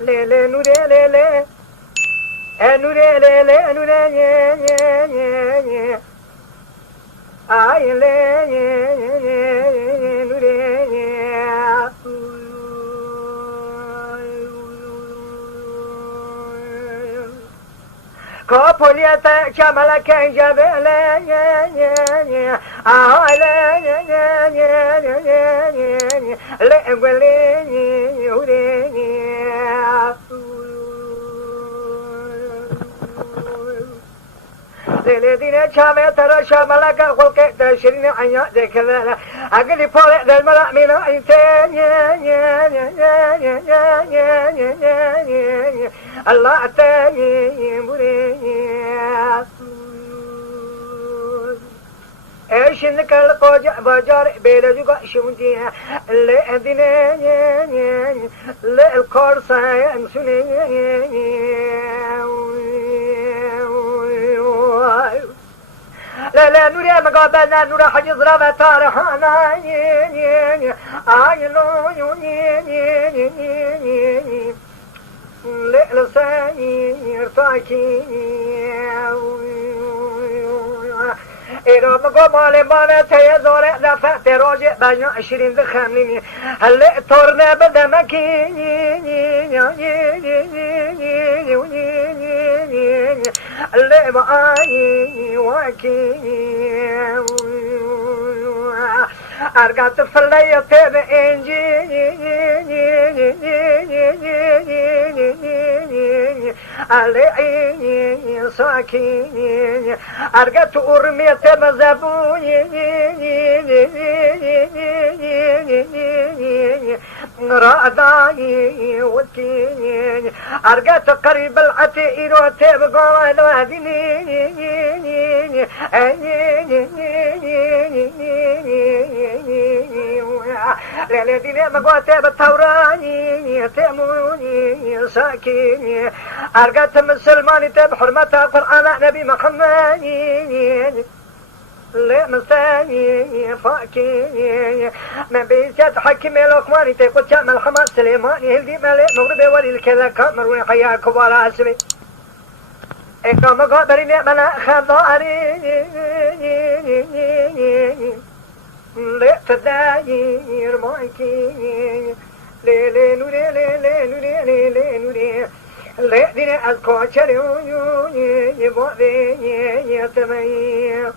لي لي نوري لي لي نوري لي لي نوري ني اي لي نوري كابوليتا كمالك جبل الذين شاموا ترى شمالك خلق تشرين عيا ذكرنا أقل فوق المرأة من عيتين الله تاني مريء ايش انك القوجع بجار بيلجوك شمدي اللي ادينا اللي الكورسا يمسوني لا لا نوري مقابلنا نوري حجز رابع تارحانا لساني ارتاكي إذا مقام على مانا تيزور لفت روجي بين 20 دخمني هل تورنا بدمكي اللي معاني واكي أرقات فلي تبع إنجي علي ساكين أرقات أرمي تبع زبوني راداي وكين أرقات قريب العتير وتبقى الوادني للذين مقوات بتوراني تأموني ساكين أرقات مسلماني تب حرمة القرآن نبي محمد لا مستاني فاكي من بيسات حكم لقماني تقول تعمل حماس سليماني هلدي مالي مغربي ولي الكذا كامر وحياك ولا أسبي إكرام قادرين منا خضاري لا تداير مايكي لي نوري لي نوري لي نوري لا دين الكوتشر يبغى يتميز